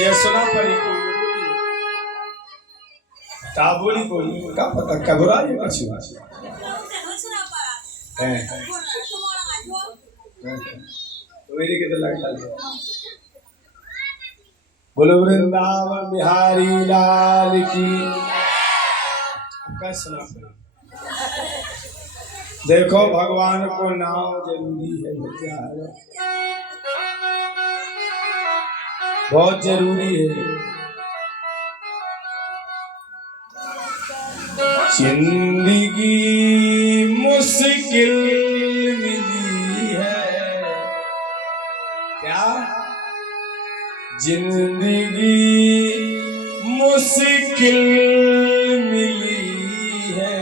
जे सुना पड़ी ताबोली कोई का पता कबरा ये कछु है तो मेरे के तो लगता है बोलो वृंदावन बिहारी लाल की का सुना पड़ी। देखो भगवान को नाम जरूरी है बेटा, बहुत जरूरी है। जिंदगी मुश्किल मिली है क्या, जिंदगी मुश्किल मिली है,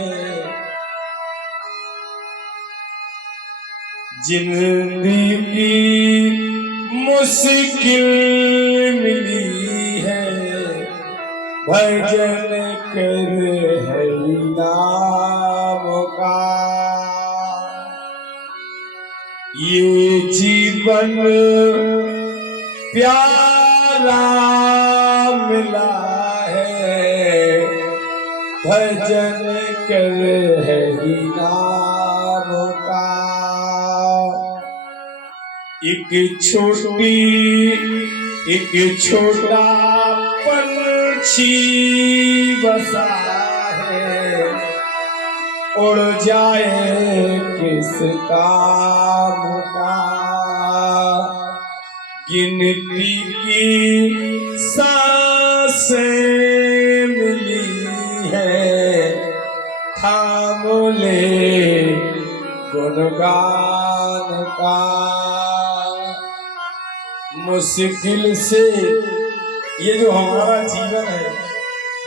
जिंदगी मुश्किल मिली है, भजन कर हरि नाम का, ये जीवन प्यारा मिला है, भजन कर हरि नाम का। एक छोटा पंछी बसा है, उड़ जाए किस काम का, गिनती की सांसें मिली है, थाम ले गुणगान का। मुश्किल से ये जो हमारा जीवन है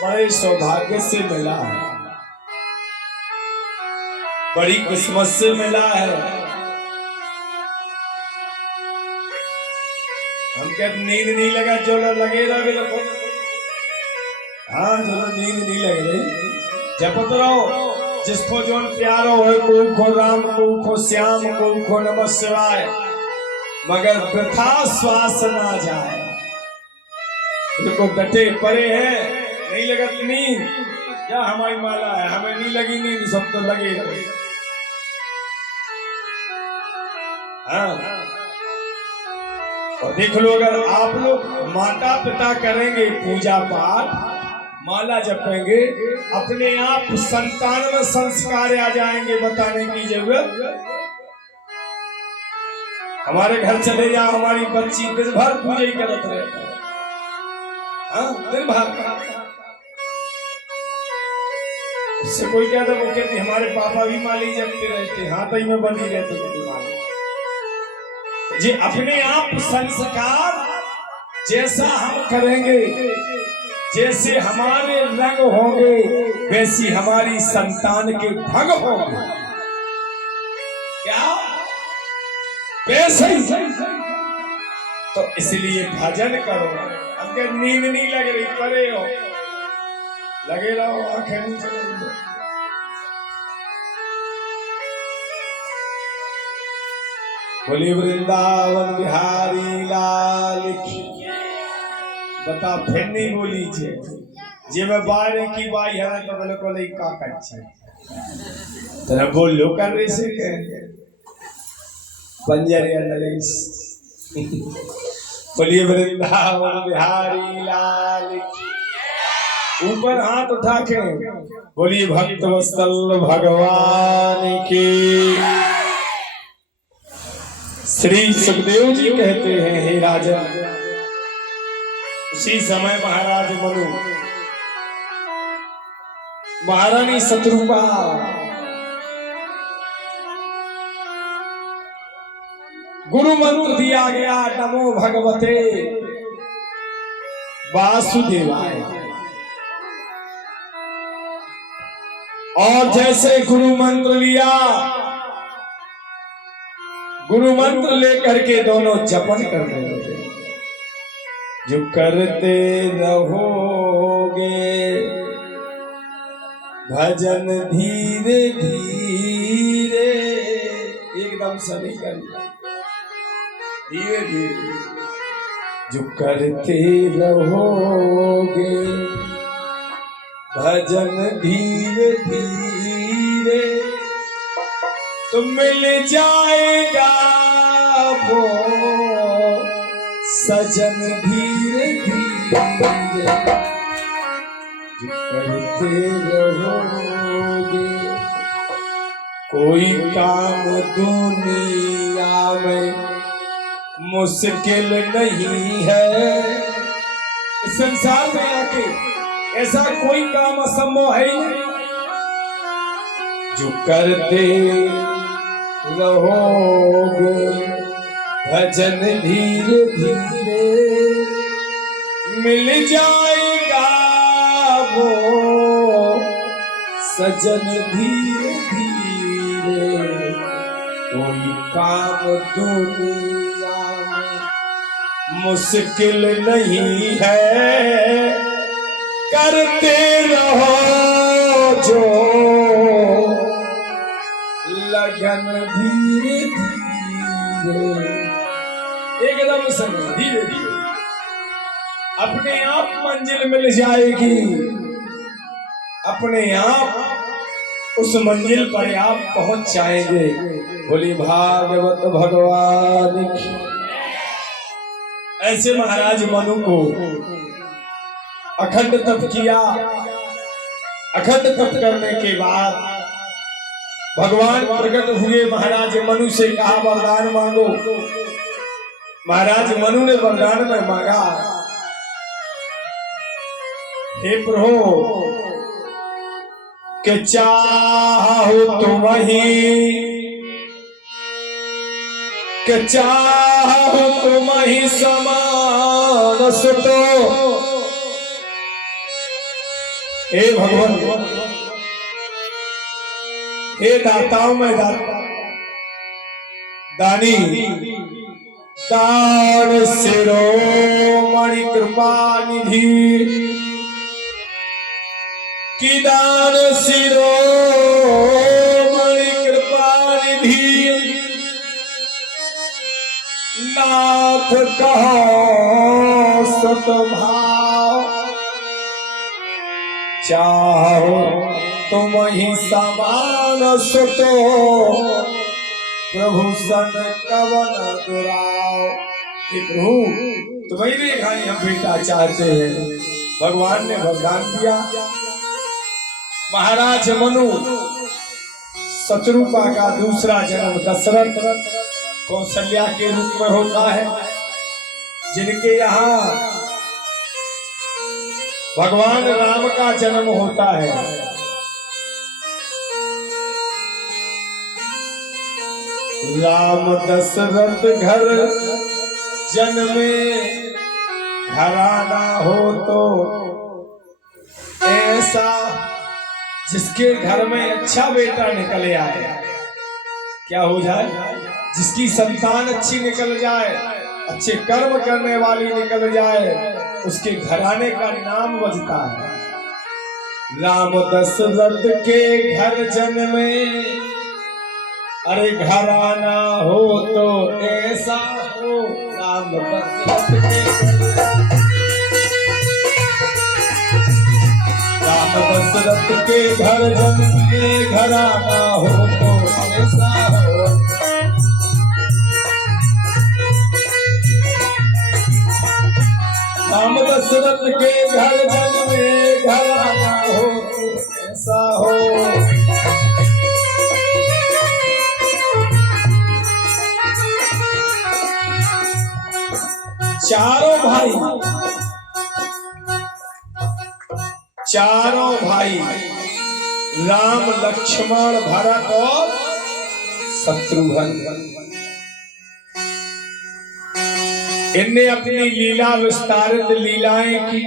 बड़े सौभाग्य से मिला है, बड़ी किस्मत से मिला है। हम क्या नींद नहीं लगा जो लगे रहे, हाँ जो नींद नहीं लग रही जपत रहो, जिसको जो प्यारो है को राम को श्याम को नमः शिवाय, मगर वृथा श्वास ना जाए। देखो डटे पड़े हैं, नहीं लगा नींद, क्या हमारी माला है, हमें नहीं लगी नींद, सब तो लगे रहे। हाँ और देख लो, अगर आप लोग माता पिता करेंगे पूजा पाठ, माला जपेंगे, अपने आप संतान में संस्कार आ जाएंगे, बताने की जरूरत। हमारे घर चले जाओ, हमारी बच्ची दिन भर पूजा ही करते रहती है, हाँ दिन भर। उससे कोई कहता, वो कहती हमारे पापा भी माली जपते रहते, हाँ तो में बनी रहते जी। अपने आप संस्कार जैसा हम करेंगे, जैसे हमारे रंग होंगे, वैसी हमारी संतान के ढंग होंगे। क्या वैसे ही तो इसलिए भजन करो। अगर नींद नहीं लग रही, परे हो, लगे रहो, आंखें नहीं चल रही। बोली वृंदावन बिहारी लाल की। बता फिर नहीं बोली जे मैं बारे की बाई है तो बोले को नहीं का कच्चे तेरा बोलो कर रही से कहेंगे पंजर नरेश। बोलिए वृंदावन बिहारी लाल की। ऊपर हाथ उठा के बोलिए भक्त वत्सल भगवान की। श्री सुखदेव जी कहते हैं, हे राजन, उसी समय महाराज मनु महारानी शत्रुपा गुरु मंत्र दिया गया, नमो भगवते वासुदेवाय। और जैसे गुरु मंत्र लिया, गुरु मंत्र लेकर के दोनों जपन कर रहे थे। जो करते रहोगे भजन धीरे धीरे, एकदम से नहीं करना, धीरे धीरे। जो करते रहोगे भजन धीरे धीरे तो मिल जाएगा वो सजन धीरे धीरे। जो करते रहोगे कोई काम दुनिया में मुश्किल नहीं है। इस संसार में आके ऐसा कोई काम असंभव है ही नहीं। जो करते रहोगे भजन धीरे धीरे मिल जाएगा वो सजन धीरे धीरे। कोई काम दुनिया में मुश्किल नहीं है करते रहो जो लगन धीरे धीरे। एकदम संग धीरे धीरे अपने आप मंजिल मिल जाएगी। अपने आप उस मंजिल पर आप पहुंच जाएंगे। बोली भागवत भगवान की। ऐसे महाराज मनु को अखंड तप किया। अखंड तप करने के बाद भगवान प्रकट हुए। महाराज मनु से कहा वरदान मांगो। महाराज मनु ने वरदान में मांगा, हे प्रभु के चाहो तुम ही, के चाहो तुम ही समान सुतो। हे भगवान, हे दाताओं में दानी, दान शिरोमणि कृपा निधि की दान शिरोमणि कृपा निधि। नाथ कहो सतभाव चाहो तुम ही समान सुतो। प्रभु सन कवन दुराव। प्रभु तुम्हें खाली हम बेटा चाहते हैं। भगवान ने वरदान दिया। महाराज मनु शत्रुपा का दूसरा जन्म दशरथ कौशल्या के रूप में होता है। जिनके यहाँ भगवान राम का जन्म होता है। राम दशरथ घर जन्मे घराना हो तो ऐसा जिसके घर में अच्छा बेटा निकल आए। क्या हो जाए? जिसकी संतान अच्छी निकल जाए, अच्छे कर्म करने वाली निकल जाए, उसके घराने का नाम बजता है। राम दशरथ के घर जन्मे अरे घराना हो तो ऐसा हो। राम दशरथ के दशरथ के घर जन्मे घराना हो तो ऐसा हो। राम दशरथ के घर जन्मे घराना हो तो ऐसा हो। चारों भाई राम लक्ष्मण भरत और शत्रुघ्न, इनने अपनी लीला विस्तारित लीलाएं की।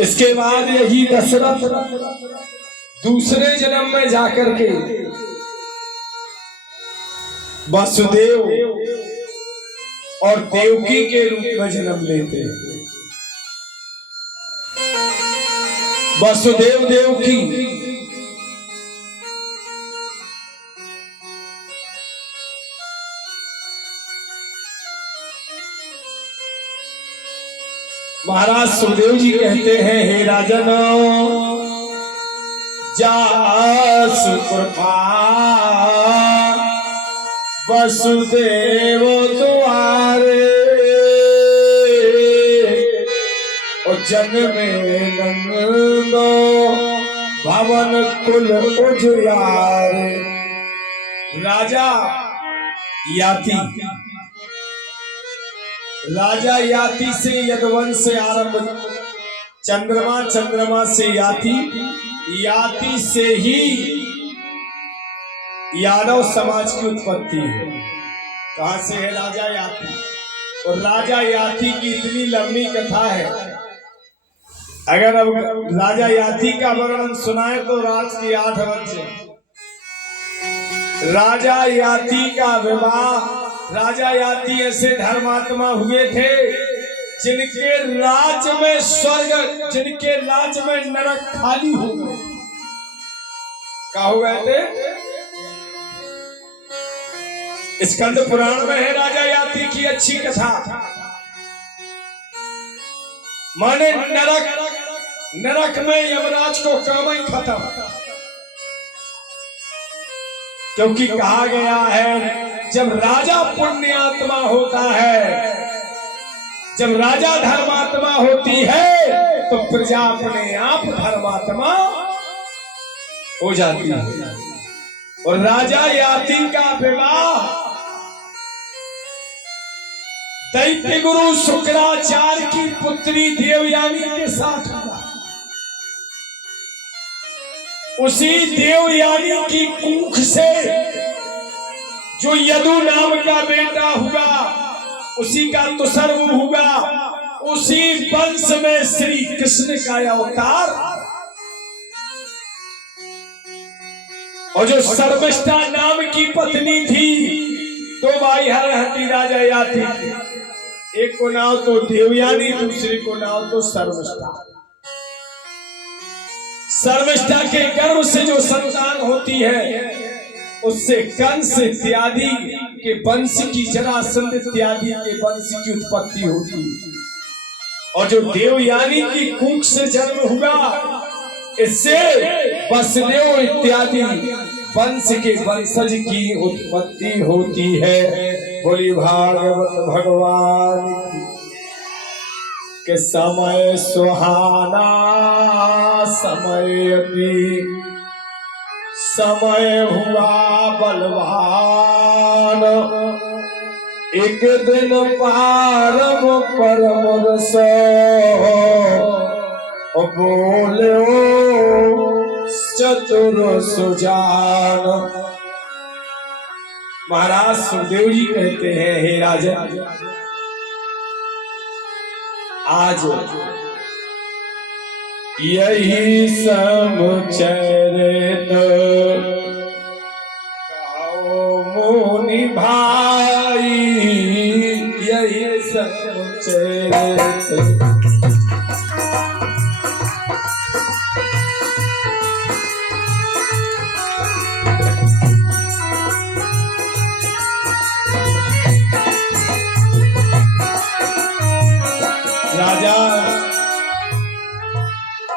इसके बाद यही दशरथ दूसरे जन्म में जाकर के वसुदेव और देवकी के रूप में जन्म लेते हैं। वसुदेव देवकी महाराज सुखदेव जी कहते हैं, हे राजन जासु कृपा वसुदेव द्वारे, और जन्मे नंदो भवन कुल उजियारे। राजा याति से यदुवंश से आरंभ, चंद्रमा से याति से ही यादव समाज की उत्पत्ति है। कहां से है? राजा याति। और राजा याति की इतनी लंबी कथा है, अगर अब राजा याति का वर्णन सुनाए तो रात की 8 बजे। राजा याति का विवाह, राजा याति ऐसे धर्मात्मा हुए थे जिनके राज्य में स्वर्ग, जिनके राज्य में नरक खाली हो गए। क्या हो गए थे? स्कंद पुराण में है राजा याति की अच्छी कथा। माने नरक में यमराज को काम ही खत्म, क्योंकि कहा गया है जब राजा पुण्यात्मा होता है, जब राजा धर्मात्मा होती है तो प्रजा अपने आप धर्मात्मा हो जाती है। और राजा याति का विवाह दैत्य गुरु शुक्राचार्य की पुत्री देवयानी के साथ हुआ। उसी देवयानी की कुख से जो यदु नाम का बेटा हुआ, उसी का तुसर्व हुआ, उसी वंश में श्री कृष्ण का अवतार। और जो सर्वष्टा नाम की पत्नी थी, दो भाई हरहती राजा याति थी, एक को नाम तो देवयानी, दूसरे को नाम तो सर्वष्टा। सर्वष्टा के गर्भ से जो संतान होती है उससे कंस इत्यादि के वंश की, जरासंध इत्यादि के वंश की उत्पत्ति होती है। और जो देवयानी की कुख से जन्म हुआ, इससे वसुदेव इत्यादि वंश के वंशज की उत्पत्ति होती है। बोली भागवत भगवान के समय सुहाना, समय हुआ बलवान, एक दिन पारम परम रसो बोले चतुर सुजान। महाराज सुखदेव जी कहते हैं, हे राजन आज यही समुचरित कहो मुनि भाई, यही समुचरित।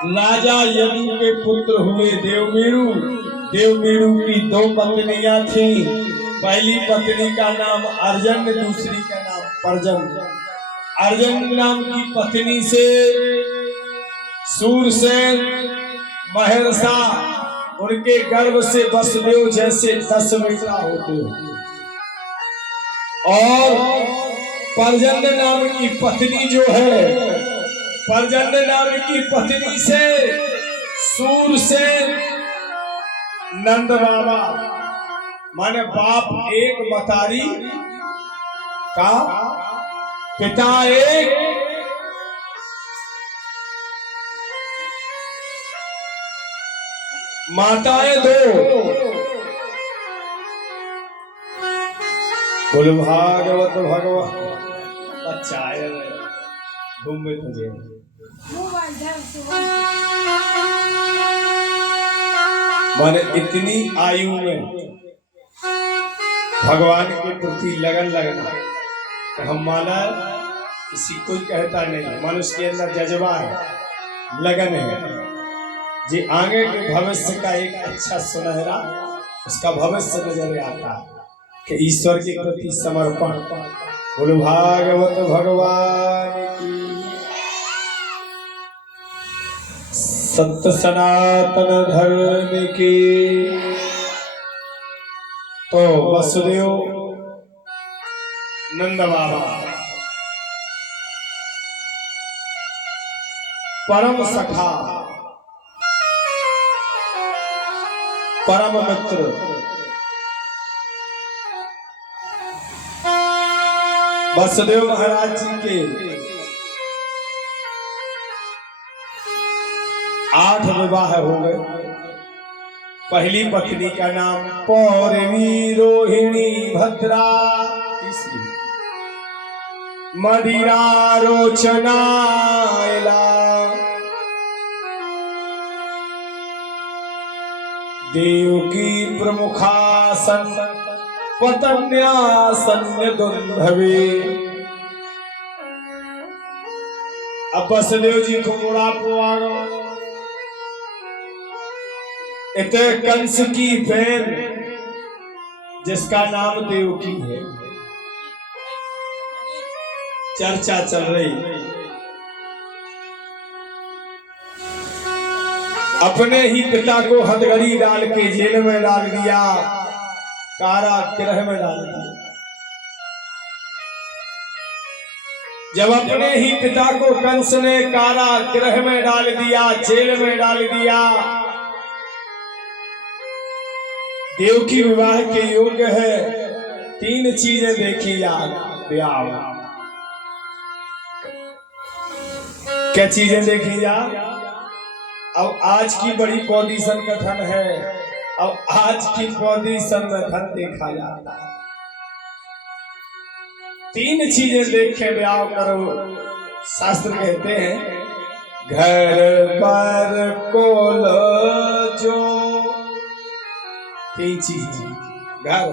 राजा यदु के पुत्र हुए देवमीरु। देवमीरु की 2 पत्नियां थीं। पहली पत्नी का नाम अर्जन, दूसरी का नाम परजन। अर्जन नाम की पत्नी से सूरसेन, महर्षा, उनके गर्भ से वसुदेव जैसे 10 बेटा होते हैं। और परजन नाम की पत्नी जो है, परजन नाम की पत्नी से सूरसेन, नंद बाबा माने बाप एक, मतारी का पिता एक, माताएं 2। बोलो भागवत भगवान। अच्छा है घूम में तुझे माने इतनी आयु में भगवान के प्रति लगन लगना। तो हम माना किसी कोई कहता नहीं, मनुष्य के अंदर जज्बा है, लगन है, जी आगे के भविष्य का एक अच्छा सुनहरा उसका भविष्य नजर आता है कि ईश्वर के प्रति समर्पण। बोलो भागवत भगवान की, सत्य सनातन धर्म की। तो वसुदेव नंद बाबा परम सखा, परम मित्र, वसुदेव महाराज जी के 8 विवाह हो गए। पहली पत्नी का नाम पौरवी रोहिणी भद्रा, तीसरी मदिरा रोचना, देवकी प्रमुखासन पतन्यासन्य दुंधवे। अब वसुदेव जी को बुढ़ापा आ गया, इतने कंस की बहन जिसका नाम देवकी है, चर्चा चल रही। अपने ही पिता को हथकड़ी डाल के जेल में डाल दिया, कारागृह में डाल दिया। जब अपने ही पिता को कंस ने कारागृह में डाल दिया, जेल में डाल दिया, देवकी विवाह के योग्य है। 3 चीजें देखी याद ब्याह। क्या चीजें देखी जा? अब आज की बड़ी पोजीशन का धन है, अब आज की पोजीशन में धन देखा जाता है। 3 चीजें देख के ब्याह करो। शास्त्र कहते हैं घर पर कोल जो, 3 चीज घर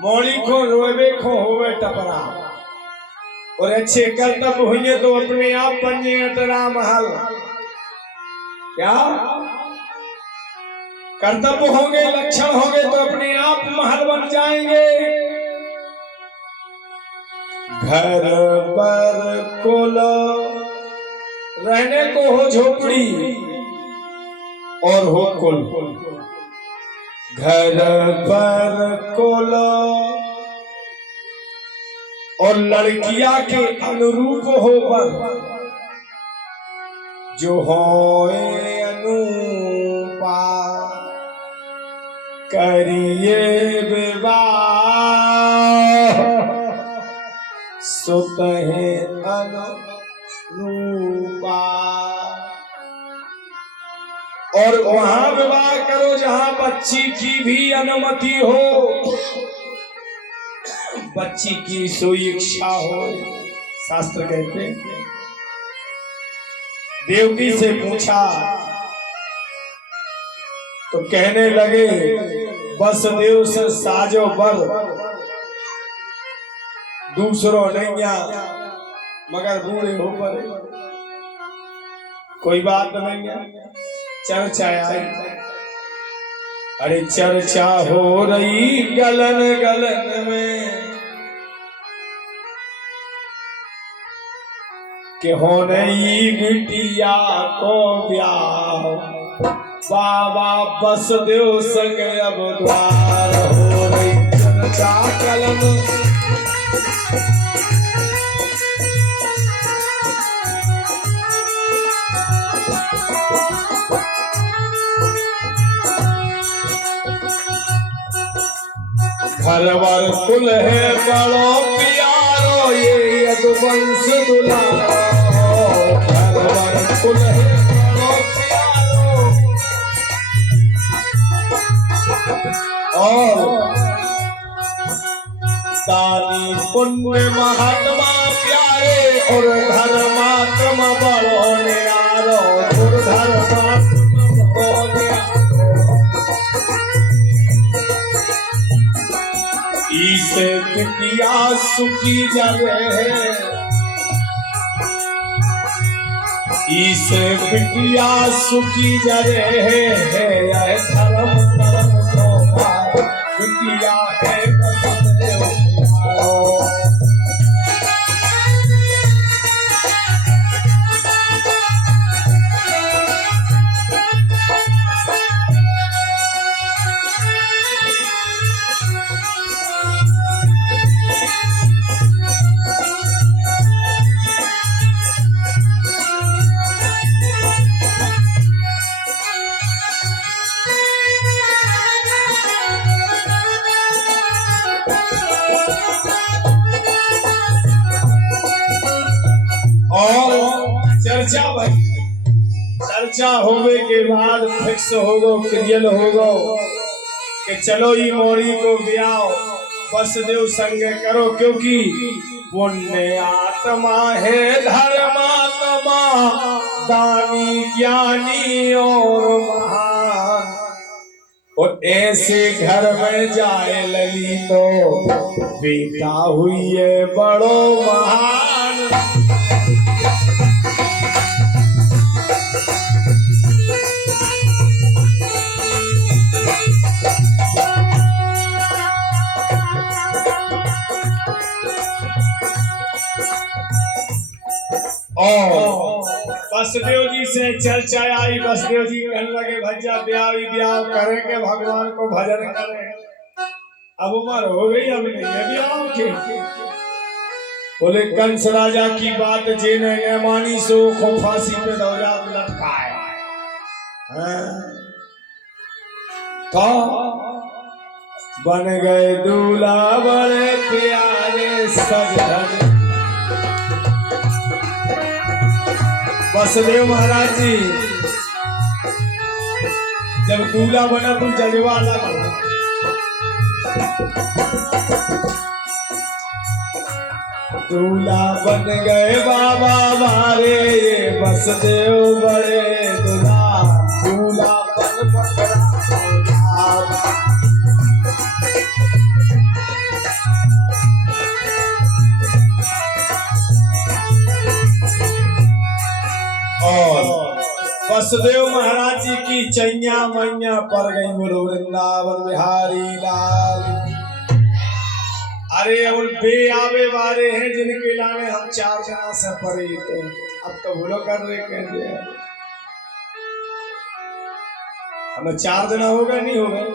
मौली को रोवे को होवे टपरा, और अच्छे कर्तव्य हुए तो अपने आप बने अटरा महल। क्या कर्तव्य होंगे, लक्षण होंगे तो अपने आप महल बन जाएंगे। घर पर कोल रहने को हो झोपड़ी और हो कुल, घर पर कोल और लड़कियां के अनुरूप हो पर, जो होए अनुपा करिए विवाह, सुत है अनुरूपा। और वहां विवाह करो जहां बच्ची की भी अनुमति हो, बच्ची की सोई इच्छा हो। शास्त्र कहते हैं देवकी से पूछा तो कहने लगे वसुदेव से साजो बर, दूसरों नैया मगर बूढ़े हो पड़े। कोई बात नहीं है, चर्चा आई। अरे चर्चा हो रही गलन गलन में कि होने बिटिया को ब्याह, बाबा वसुदेव संग अब द्वार हो रही चर्चा गलन। घरवर कुल है बड़ो प्यारो, ये यदुवंश दुलारो। घरवर कुल है बड़ो प्यारो, और दानी पुण्य महात्मा प्यारे, और धर्मात्मा बड़ो न्यारो। दुर्धर्मात्मा बड़ो न्यारो, इसे बिटिया सुखी जावे है, इस बिटिया सुखी जरे है धर्म कर्म को पाए बिटिया है वसुदेव प्यारो। चर्चा भाई चर्चा होने के बाद फिक्स होगो क्लियर होगो कि चलो ये मोरी को ब्याह वसुदेव संग करो, क्योंकि पुण्य आत्मा है धर्मात्मा दानी ज्ञानी और महान। और ऐसे घर में जाए लली तो बेटा हुई है बड़ो महान। वसुदेव जी से चर्चा आई, वसुदेव जी कहने लगे भैया ब्याह करे के भगवान को भजन करे। अब उम्र हो गई, अब नहीं है ब्याह के। बोले कंस राजा की बात जिन्हें ने मानी सो को फांसी पे दौरा लटकाए। तो बन गए दूल्हा बड़े प्यारे सजन। वसुदेव महाराज जी जब दूल्हा बना तो जजवा लगा। दूल्हा बन गए बाबा मारे ये वसुदेव बड़े दूल्हा। दूल्हा बन पकड़ा और वसुदेव महाराज जी की चैया मैया पर गई गुरु वृंदावन बिहारी लाल। अरे और बे आवे वाले हैं जिनके लाने हम 4 जना से परे थे, अब तो भूलो कर रहे कहते हैं हमें 4 जना हो गए नहीं हो गए।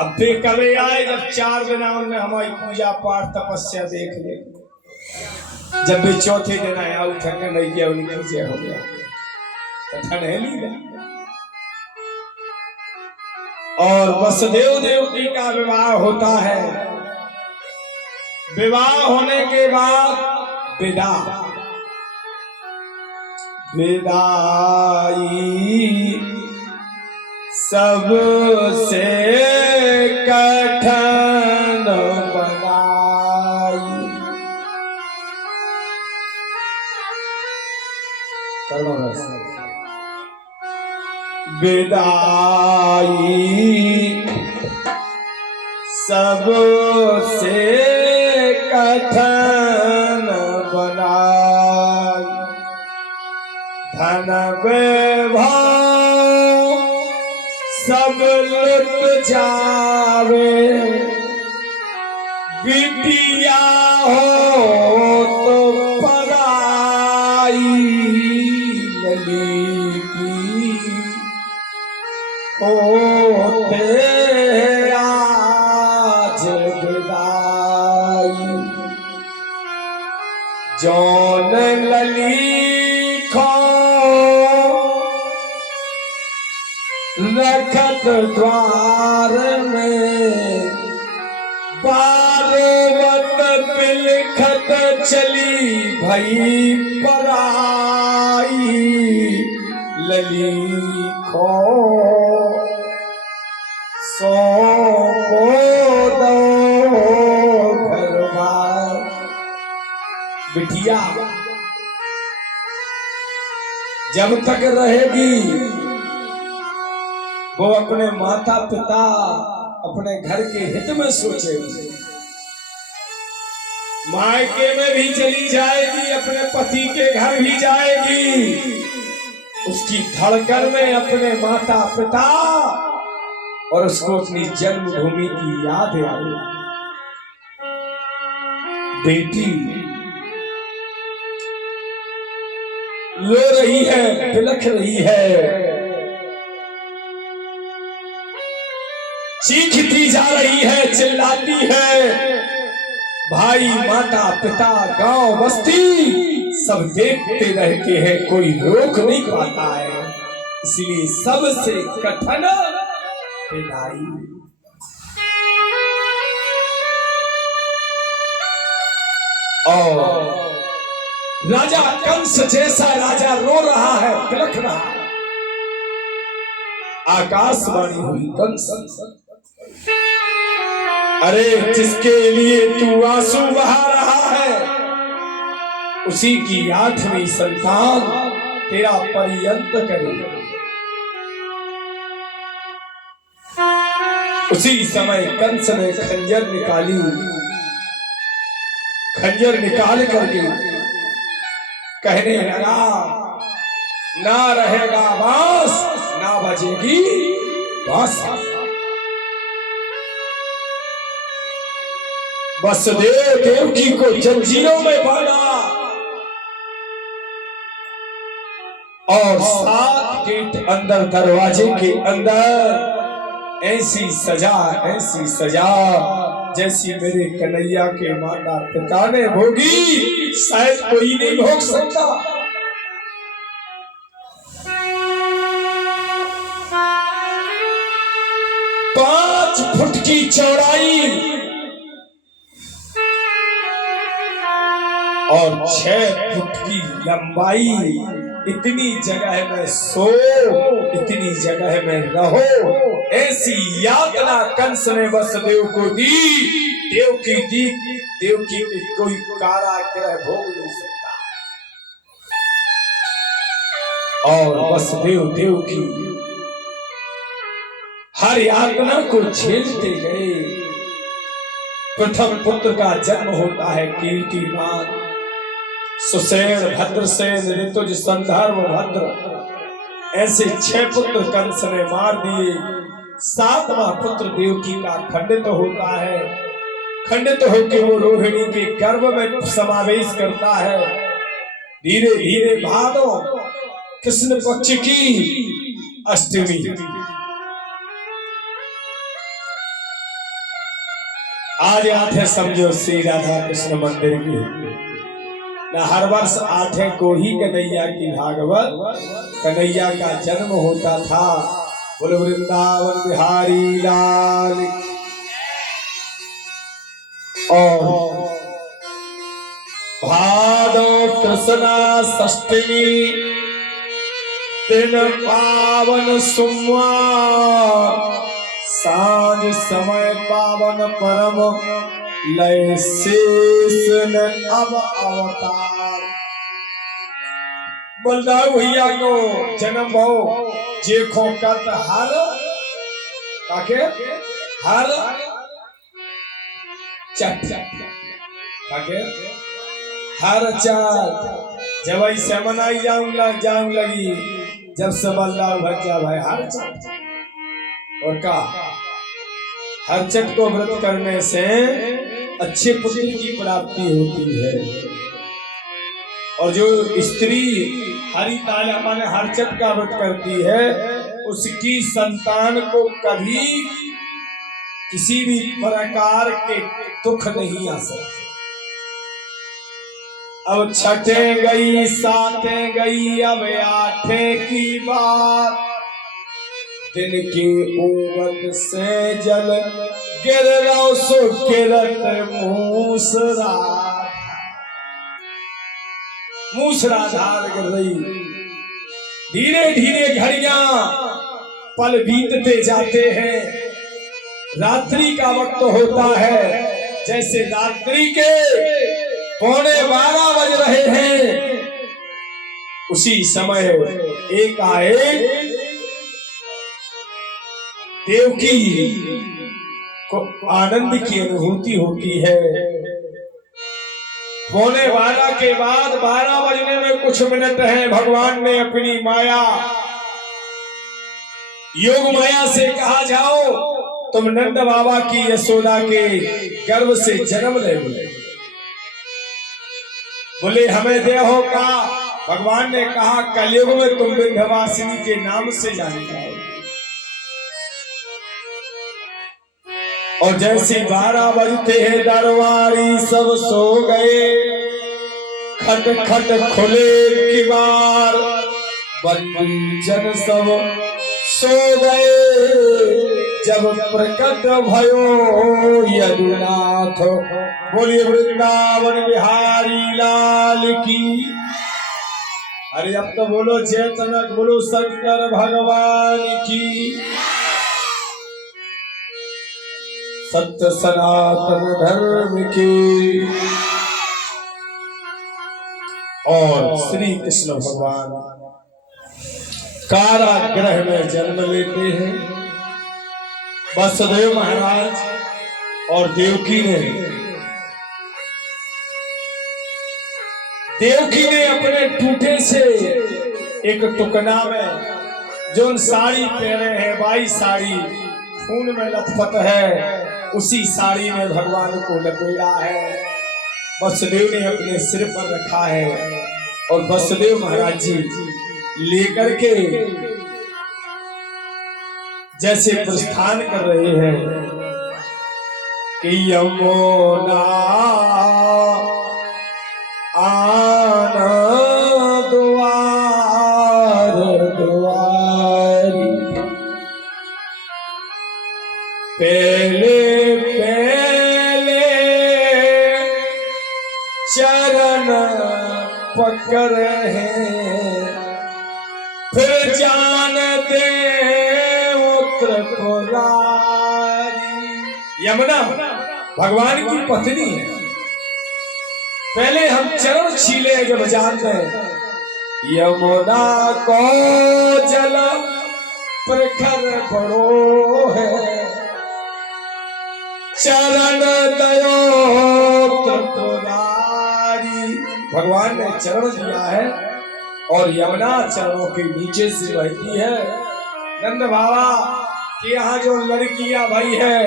अब बे कवे आए जब 4 जना उनने हमारी पूजा पाठ तपस्या देख ले। जब भी चौथे दिन आया उठन नहीं गया उनकी जय हो गया और वसुदेव देवकी का विवाह होता है। विवाह होने के बाद विदा विदाई सबसे कठिन बनाई। विदाई सबसे कठिन बनाई। धन वैभव सब लुट जावे बिटिया हो तो पराई। लली की होते आज विदाई। जौन लली खो रखत द्वार में बारोवत बिलखत चली भई पराई। लली खो सो को दो घर बार। बिटिया जब तक रहेगी वो अपने माता पिता अपने घर के हित में सोचेगी। मायके में भी चली जाएगी, अपने पति के घर भी जाएगी, उसकी धड़कन में अपने माता पिता और उसको अपनी जन्मभूमि की याद आई। बेटी रो रही है, बिलख रही है, चीखती जा रही है, चिल्लाती है। भाई, माता पिता, गांव बस्ती सब देखते रहते हैं, कोई रोक नहीं पाता है। इसलिए सबसे कठिन विदाई। और राजा कंस जैसा राजा रो रहा है, बिलख रहा है। आकाशवाणी हुई, कंस, अरे जिसके लिए तू आंसू बहा रहा है, उसी की 8वीं संतान तेरा पर्यंत करेगा। उसी समय कंस ने खंजर निकाली, खंजर निकाल करके कहने लगा, ना रहेगा बांस, ना बजेगी बांसुरी। वसुदेव देवकी को जंजीरों में बांधा और 7 गेट अंदर, दरवाजे के अंदर ऐसी सजा जैसी मेरे कन्हैया के माता पिता ने भोगी, शायद कोई नहीं भोग सकता। 5 फुट की चौड़ाई और 6 फुट की लंबाई, इतनी जगह में सो, इतनी जगह में रहो, ऐसी यातना कंस ने वसुदेव को दी। देवकी दी, देवकी की कोई कारागृह भोग नहीं सकता। और वसुदेव देवकी हर यातना को झेलते गए। प्रथम पुत्र का जन्म होता है कीर्तिमान, सुसेन, भद्रसेन, ऋतुज, संधर्म, भद्र, ऐसे 6 पुत्र कंस ने मार दिए। 7वां पुत्र देवकी का खंडित होता है। खंडित होकर वो रोहिणी के गर्भ में समावेश करता है। धीरे धीरे भादो कृष्ण पक्ष की अष्टमी, आज 8 समझो श्री राधा कृष्ण मंदिर की। न हर वर्ष 8 को ही कन्हैया की भागवत, कन्हैया का जन्म होता था। बोल वृंदावन बिहारी लाल। और भादो कृष्णा षष्ठी दिन पावन सोमवार, सांझ समय पावन परम लय शेष अब अवतार। बलदाऊ भैया को जन्म हो जेखो कत हर काके हर चट काके हर चट। जब ऐसे मनाई जाऊं लगी, जब से बलदाऊ भैया भाई हर चट और का हर चट को व्रत करने से अच्छे पुत्र की प्राप्ति होती है। और जो स्त्री हरिताला माने हरचट का व्रत करती है, उसकी संतान को कभी किसी भी प्रकार के दुख नहीं आ सकते। अब 6 गई 7 गई, अब 8 की बात। दिन की उमत से जल गिर रहा सो गिरत मूसलाधार गिर रही। धीरे धीरे घड़ियां पल बीतते जाते हैं। रात्रि का वक्त होता है, जैसे रात्रि के 11:15 बज रहे हैं। उसी समय एकाएक देवकी को आनंद की अनुभूति होती है। 12:15 के बाद 12 बजने में कुछ मिनट है, भगवान ने अपनी माया योग माया से कहा जाओ तुम नंद बाबा की यशोदा के गर्भ से जन्म ले। बोले हमें देहो का। भगवान ने कहा कलयुग में तुम विंध्यवासिनी के नाम से जाने जाओ। और जैसे 12 बजते हैं दरबारी सब सो गए, खट खट खुले किवाड़, बंदी जन सब सो गए। जब प्रकट भयो यदुनाथ, बोलिए वृंदावन बिहारी लाल की। अरे अब तो बोलो चेतनक, बोलो शंकर भगवान की। सत्य सनातन धर्म की। और श्री कृष्ण भगवान कारागृह में जन्म लेते हैं। वसुदेव महाराज और देवकी ने अपने टूटे से एक टुकना में जो साड़ी पहने हैं, 22 साड़ी खून में लथपथ है, उसी साड़ी में भगवान को लपेटा है। वसुदेव ने अपने सिर पर रखा है और वसुदेव महाराज जी लेकर के जैसे प्रस्थान कर रहे हैं कि यमुना आना द्वार द्वारी, पहले पहले चरण पकड़ हैं, फिर जान दे यमुना भगवान की पत्नी है। पहले हम चरण छीले जब जानते हैं यमुना को जल प्रखर पड़ो है, चरण दयो त्रिपुरारी। भगवान ने चरण दिया है और यमुना चरणों के नीचे से बहती है। नंद बाबा कि यहाँ जो लड़कियां भाई है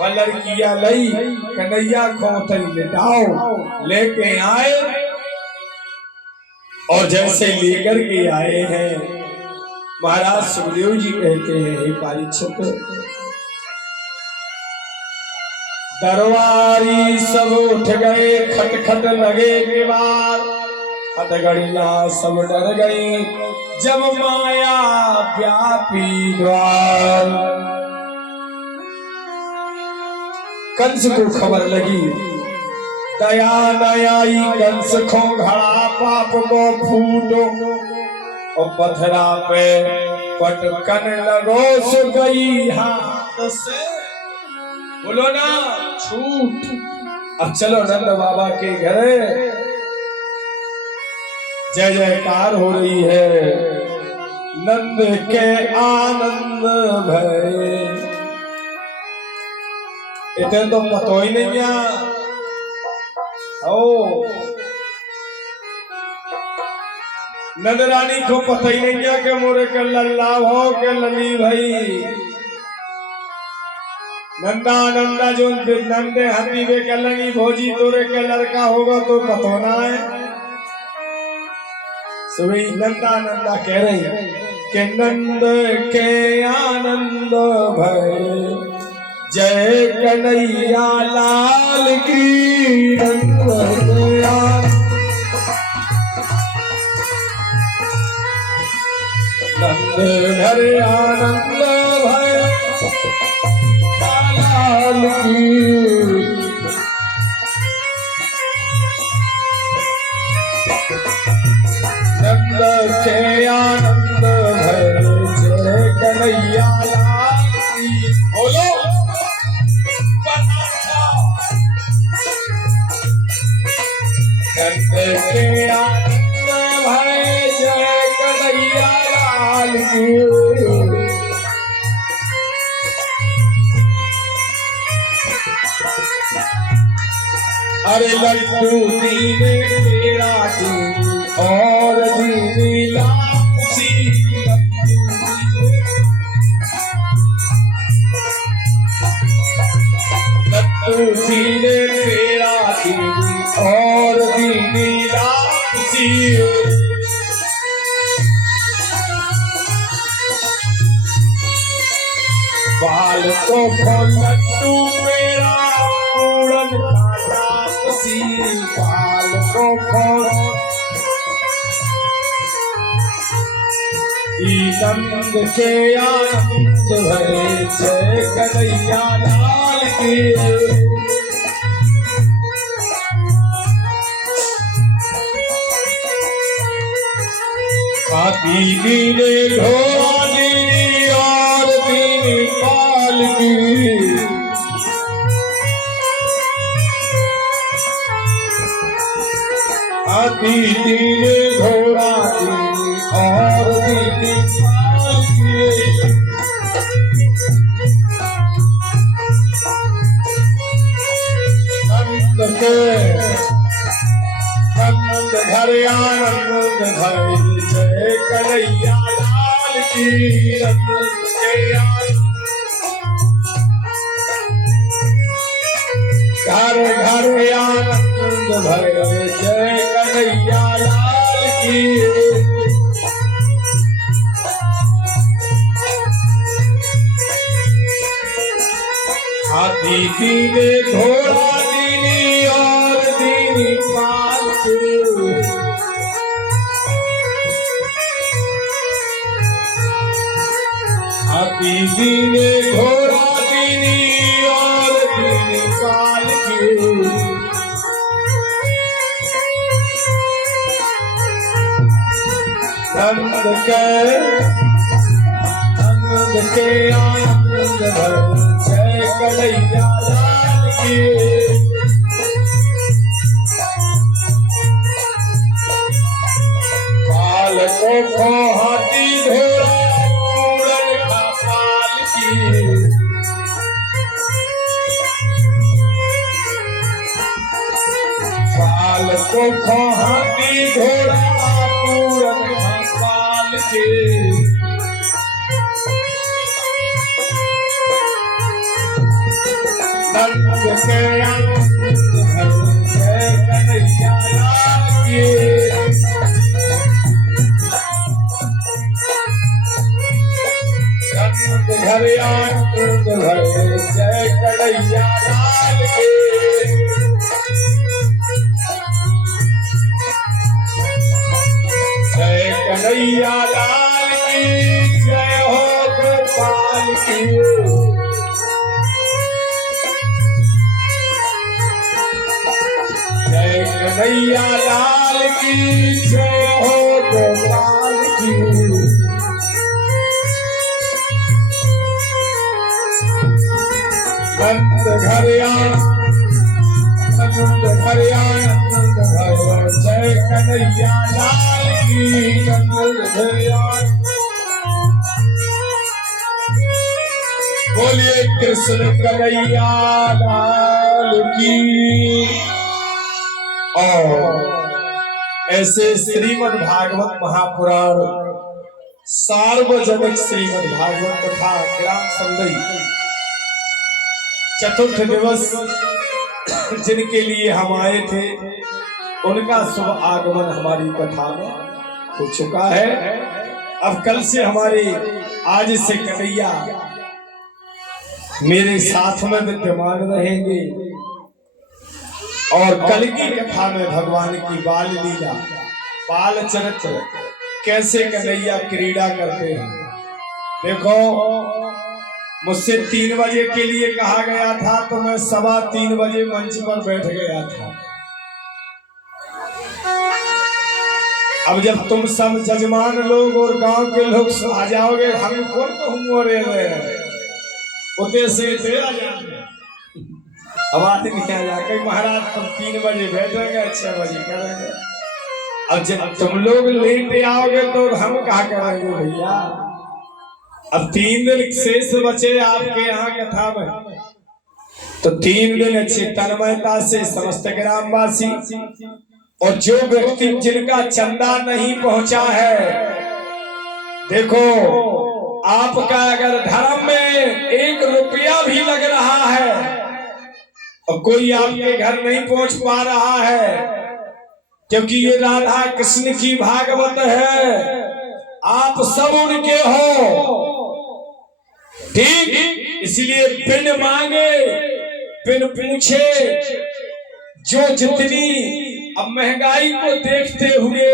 वह लड़कियां लई कन्हैया खोतल लिटाओ लेके आए। और जैसे लेकर के आए हैं महाराज सुखदेव जी कहते हैं हे परीक्षित, दरबारी सब उठ गए, खटखट लगे के बाद हथगड़िया सब डर गई। जब माया व्यापी द्वार, कंस को खबर लगी, दया नयाई कंस खो घड़ा पाप को फूटो, और पथरा पे पटकन लगो सो गई हाथ से। बोलो ना छूट। अब चलो नंद बाबा के घर जय जयकार हो रही है। नंद के आनंद भरे, इतने तो पतो ही नहीं है। ओ नंद रानी को पता ही नहीं है कि मोरे के लल्ला हो के लली भाई। नंदा नंदा जो नंदे हंदी वे के लनी भोजी तोरे के लड़का होगा तो पतो ना है। सुबह नंदा नंदा कह रही कि नंद के आनंद भरे, जय कन्हैया लाल की। नंद घर आनंद भरे लाल की। नंद के आनंद भरे, जय कन्हैया लाल की। बोलो नंद के आनंद भरे, जय कन्हैया लाल की। अरे लड्डू दीने तेरा दीनी और दीनी लापसी लड्डू दीने तेरा दीनी और दीनी लापसी बाल को लड्डू मेरा पूरन काशी बाल को नंद के आनंद भरे जय कन्हैया लाल की दीदी ने ढोला दीदी और दीदी पाल की दीदी ने ढोला दीदी और दीदी पाल की नंद के नंद घर आनंद घर जय कन्हैया लाल की नंद के घर घर आनंद भरे जय कन्हैया लाल की हाथी दीने घोड़ा दीनी और दीनी पाल के हाथी दीने घोड़ा दीनी और दीनी पाल के नंद के आनंद भरे जय कन्हैया लाल की पाल को हाथी घोड़ा पूरन का पाल की पाल को हाथी घोड़ा पूरन का पाल की नंद के आनंद भरे जय कन्हैया लाल की नंद घर आनंद भरे जय कन्हैया लाल की जय कन्हैया लाल की जय हो गोपाल की जय कन्हैया लाल की जय हो गोपाल की नंद घर आनंद भरे जय कन्हैया लाल की नंद घर बोलिए कृष्ण कन्हैया लाल की। और ऐसे श्रीमद् भागवत महापुराण सार्वजनिक श्रीमद् भागवत कथा ग्राम संदई चतुर्थ दिवस जिनके लिए हम आए थे उनका शुभ आगमन हमारी कथा में हो चुका है। अब कल से हमारे आज से कन्हैया मेरे साथ में विद्यमान रहेंगे और कल की कथा में भगवान की बाल लीला बाल चरित्र कैसे कन्हैया क्रीड़ा करते हैं। देखो मुझसे 3 बजे के लिए कहा गया था तो मैं 3:15 बजे मंच पर बैठ गया था। अब जब तुम सब जजमान लोग और गांव के लोग आ जाओगे हम कौन कहूँ रे उते से आ जाएंगे अब आदमी आ जाके महाराज तुम 3 बजे बैठेंगे 6 बजे करेंगे। अब जब तुम लोग लेट आओगे तो हम क्या करेंगे भैया। अब 3 दिन शेष बचे आपके यहाँ कथा में तो 3 दिन अच्छी तन्मयता से समस्त ग्रामवासी और जो व्यक्ति जिनका चंदा नहीं पहुंचा है, देखो आपका अगर धर्म में 1 रुपया भी लग रहा है और कोई आपके घर नहीं पहुंच पा रहा है, क्योंकि ये राधा कृष्ण की भागवत है, आप सब उनके हो, ठीक। इसलिए बिन मांगे बिन पूछे जो जितनी अब महंगाई को देखते हुए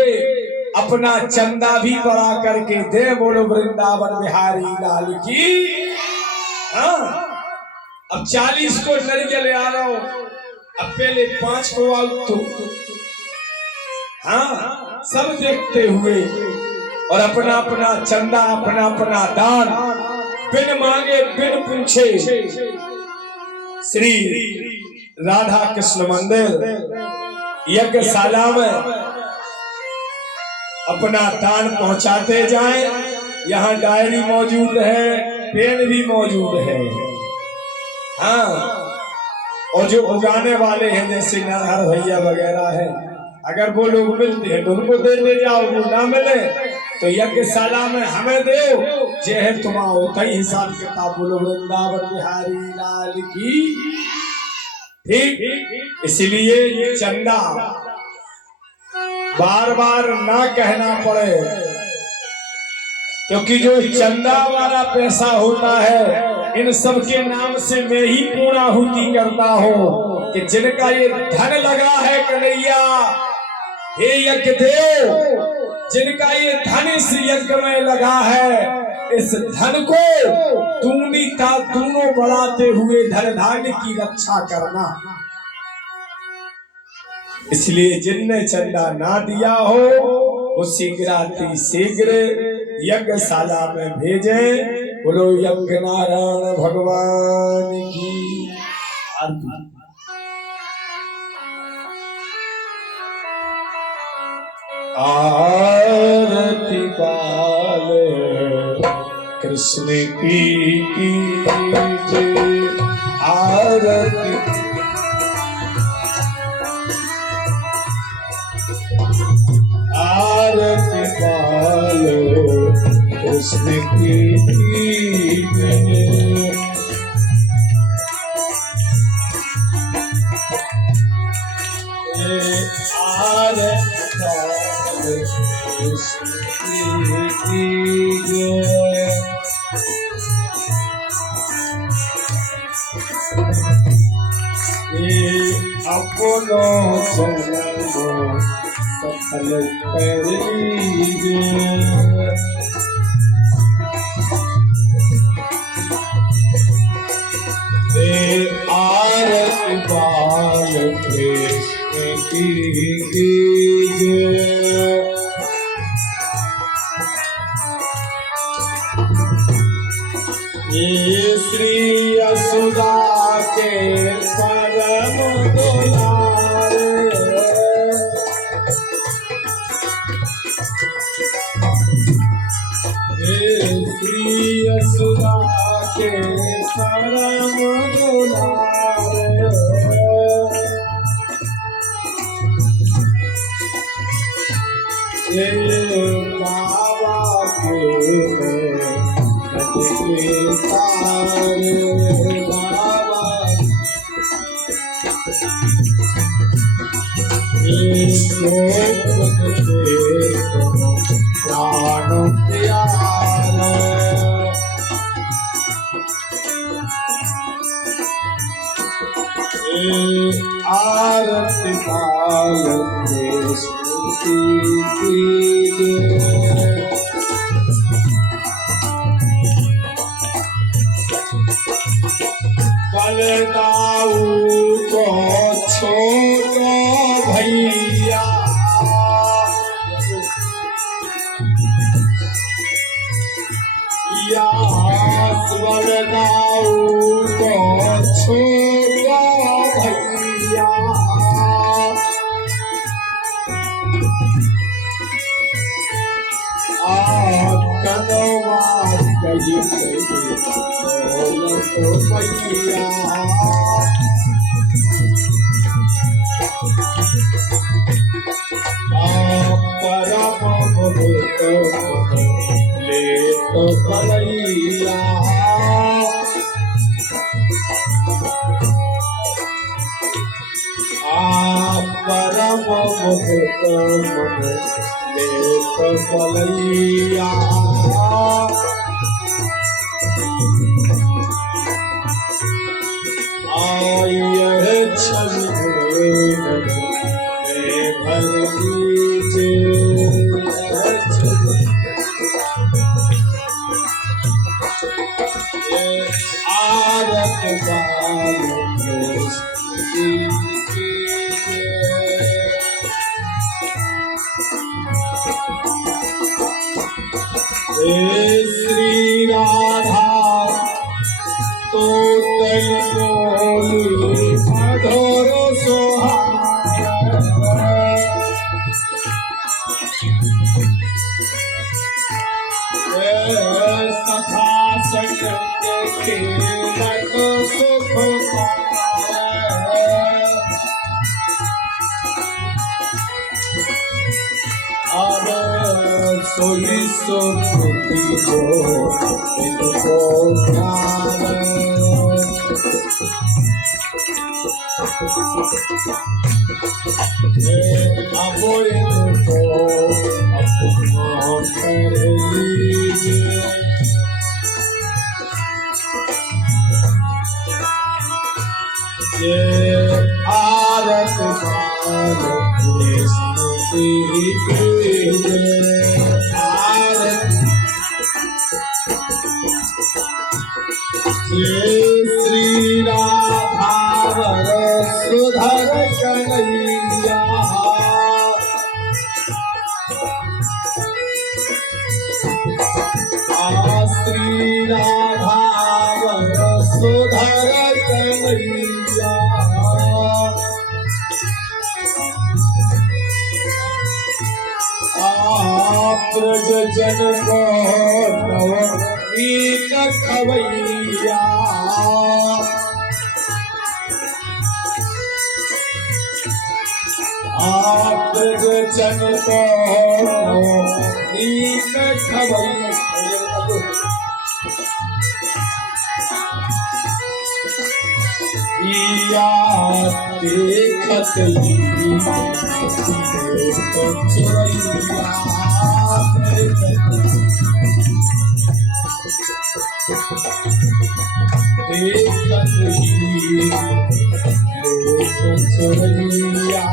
अपना चंदा भी बढ़ा करके दे, बोलो वृंदावन बिहारी लाल की। हाँ, अब 40 को नरियल ले आ रहा हूं, अब पहले 5 को आओ तो हाँ, सब देखते हुए और अपना अपना चंदा अपना अपना दान बिन मांगे बिन पूछे श्री राधा कृष्ण मंदिर यज्ञशाला में अपना दान पहुंचाते जाएं। यहाँ डायरी मौजूद है, पेन भी मौजूद है। हाँ, और जो उगाने वाले हैं जैसे नरहर भैया वगैरह हैं, अगर वो लोग मिलते हैं तो उनको दे जाओ, वो ना मिले तो यज्ञशाला में हमें दो, जे है तुम्हारा होता ही हिसाब किताब। बोलो वृंदावन बिहारी लाल की, ठीक। इसलिए ये चंदा बार बार ना कहना पड़े, क्योंकि जो चंदा वाला पैसा होता है इन सब के नाम से मैं ही पूर्णाहुति करता हूँ कि जिनका ये धन लगा है कन्हैया, हे यज्ञ देव, जिनका ये धन इस यज्ञ में लगा है, इस धन को दूनीता दूनों बढ़ाते हुए धन धान्य की रक्षा करना। इसलिए जिनने चंदा ना दिया हो वो शीघ्राति शीघ्र यज्ञशाला में भेजे। बोलो यज्ञ नारायण भगवान की आरती। आरती पालो कृष्ण की जय, आरती आरती पालो कृष्ण की जय। आरती अपनो जन्म सफल करिए, आरती बाल कृष्ण की जय। श्री यशोदा के परम दुलारे, श्री यशोदा के परम दुलारे, बाबा के तारे, बाबा प्राण प्यारा, आरती पाल कृष्ण की जय। बलदाऊ को छोड़ो भैया, बलदाऊ को छोड़ो भैया, कनवा कही तो भैया, ले तो भलैया परम मुक्त ले तो भलैया आय छवि भर दीजिए आरत बाल श्री राधा तो तल बोली मधुर सुहाए सखा संग के लग सुख पाए अब सोई सुखी जो इनको प्यार अब इनको अपना कर लीजिए ये आरत बार स्मृति श्री राधावर सुधर कन्हैया श्री राधावर सुधर कन्हैया ब्रज जन को नवनीत खवैया ब्रज जन को नवनीत खवैया देखत चोरैया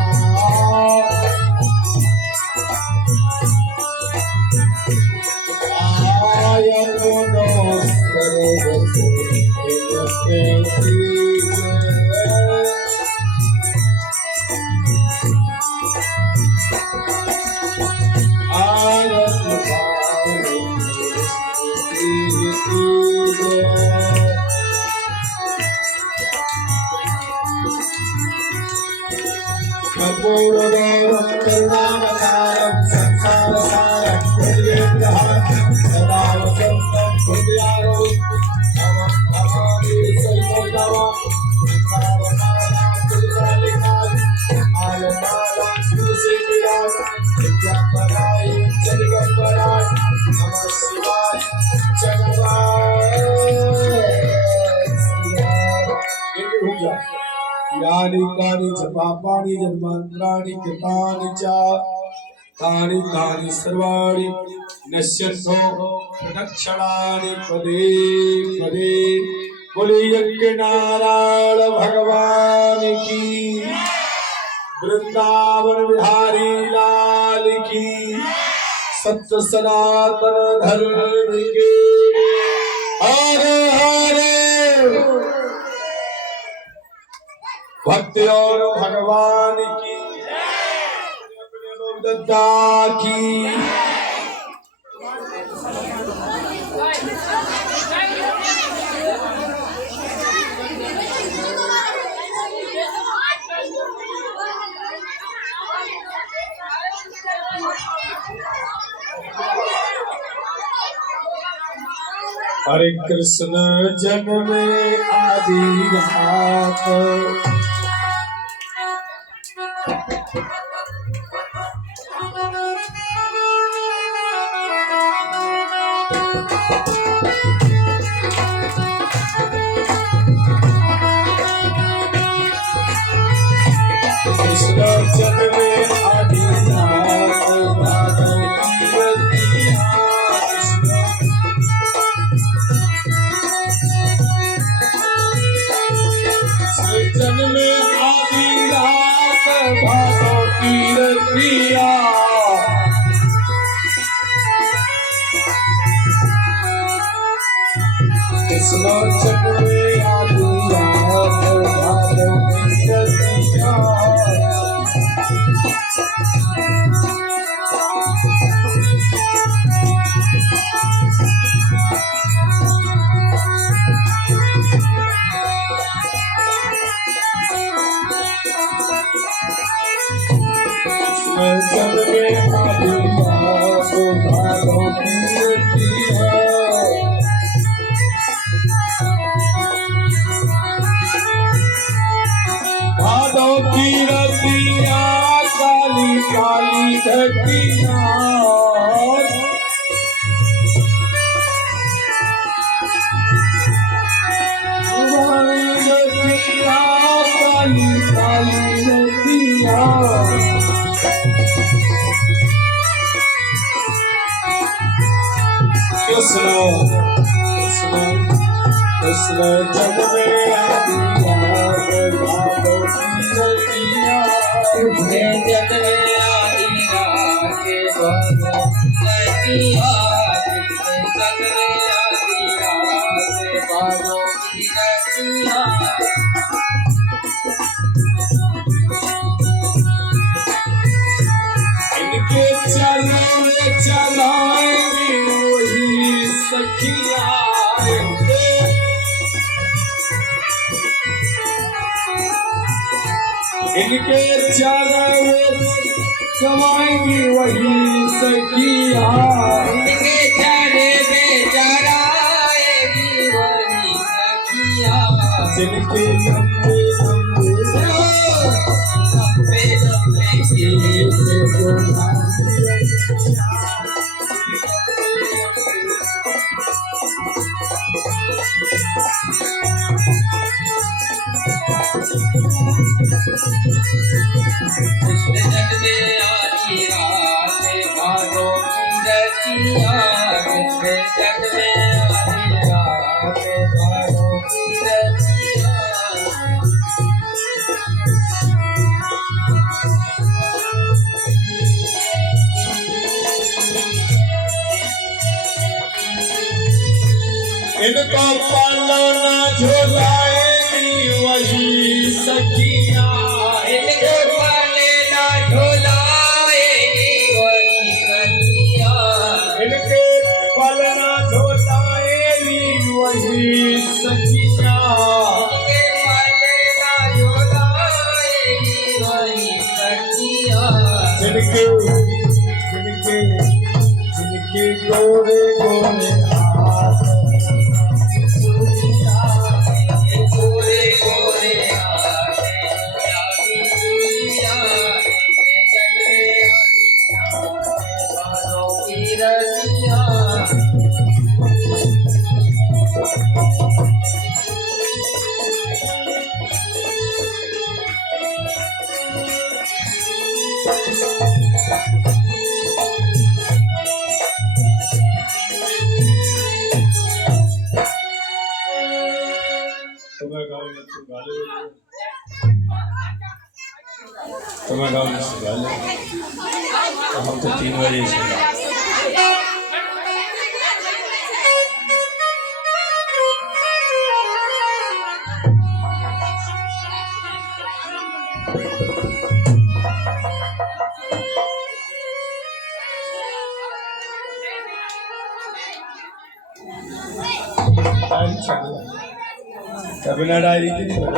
करुणावतारं संसारसारं भुजगेन्द्रहारं सदा वसन्तं हृदयारविन्दं नमः नमामि सैतन्यं वृन्दावनानां तुलसीकाय मालमालां तुलसीप्रियाय विद्यापदाय जगदम्बराय नमः शिवाय जगदाय यानि कानि च पापानि जन्मान्तराणि कृतानि च तानि तानि सर्वाणि नश्यन्तो प्रदक्षिणानि पदे पदे। बोले यज्ञ नारायण भगवान की, वृंदावन बिहारी लाल की, सत्य सनातन धर्म की। हरे हरे भक्ति और भगवान की दत्ता की। हरे कृष्ण जन्म आदि घात, कृष्ण जन्मे आदि नाथ भादो कीरतिया कृष्ण जन्मे आदि नाथ भादो कीरतिया कृष्ण जन्मे आदि नाथ भादो कीरतिया जन्मे आदि नाथ भादो कीरतिया भादो कीरतिया काली काली घटिया काली काली घटिया कृष्ण जन्मे आदि नाथ भादो कीरतिया कृष्ण जन्मे आदि नाथ भादो कीरतिया कृष्ण जन्मे आदि नाथ भादो कीरतिया इनके चरण चलाएंगे वही सखिया इनके चरण चलाएंगे वही सखिया इनके चरण में चढ़ाएगी वही सखिया जिनके लंबे लंबे लंबे लंबे केस को कृष्ण जन्मे आदि नाथ भादो कीरतिया कृष्ण जन्मे आदि नाथ भादो कीरतिया इनको पालना झोलाएगी वही सखिया इनको पालना झोलाएगी वही सखिया इनके पालना झोलाएगी वही सखिया इनके पालना झोलाएगी वही सखिया जिनके जिनके जिनके गोरे गोरे हाथ गोरे गोरे आते गुलाबी चूड़ियां जन्मे आदि भादो कीरतिया तुम्हें गाँव में तू गाले तुम्हें गाँव में तू गाले तो हम तो 3 बजे से कभी ना डायरी की नहीं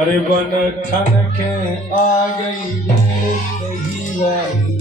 अरे बन ठन के आ गई रे कही वाली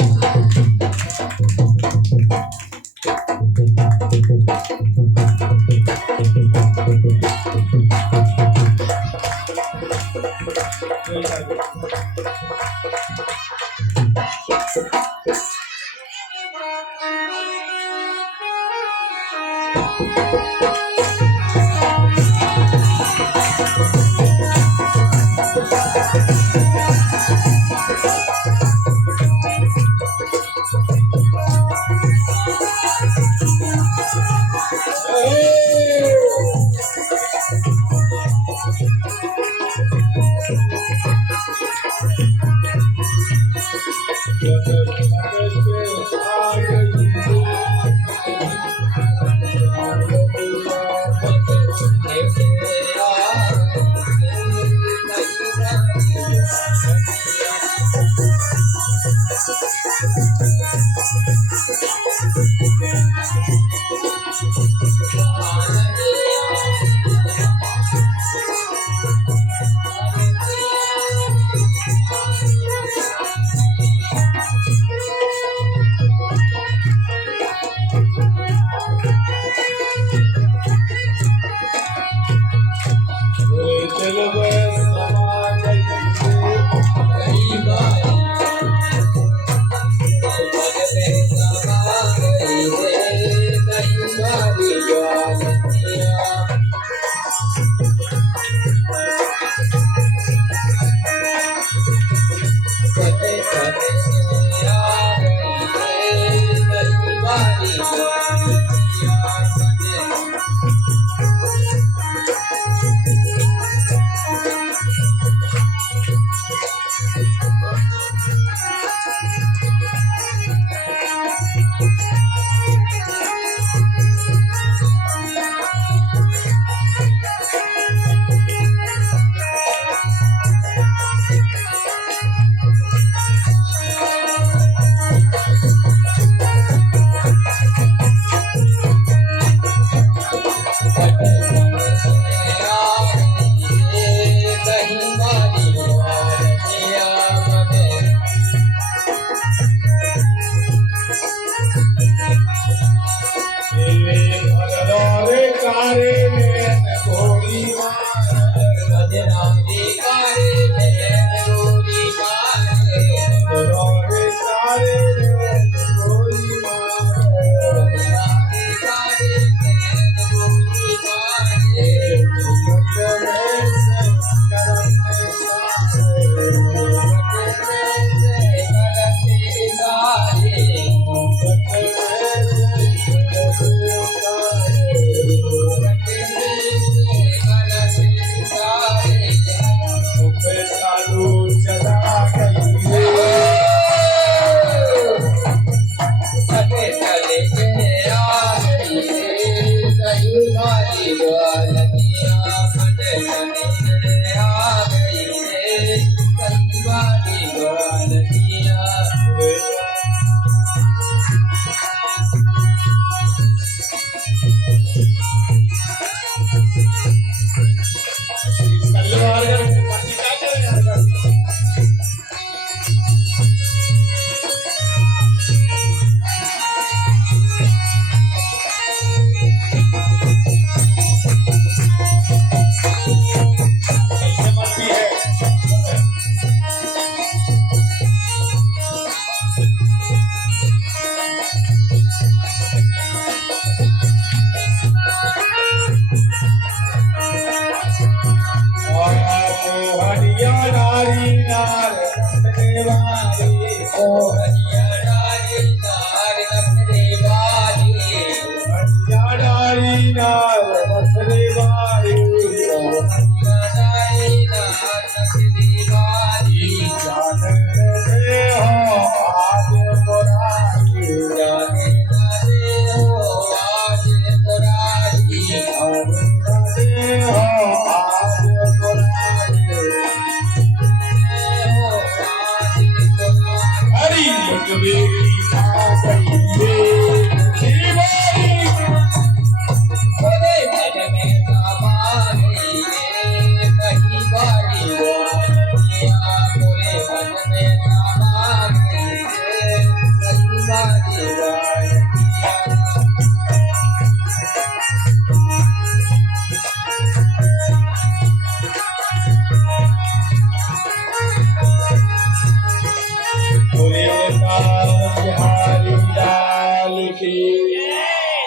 बिहारी लाल की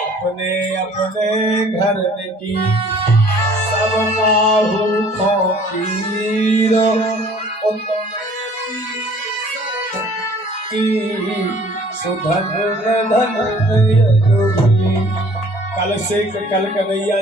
अपने अपने घर की सब माहू की सुधन धन कल से कल कन्हैया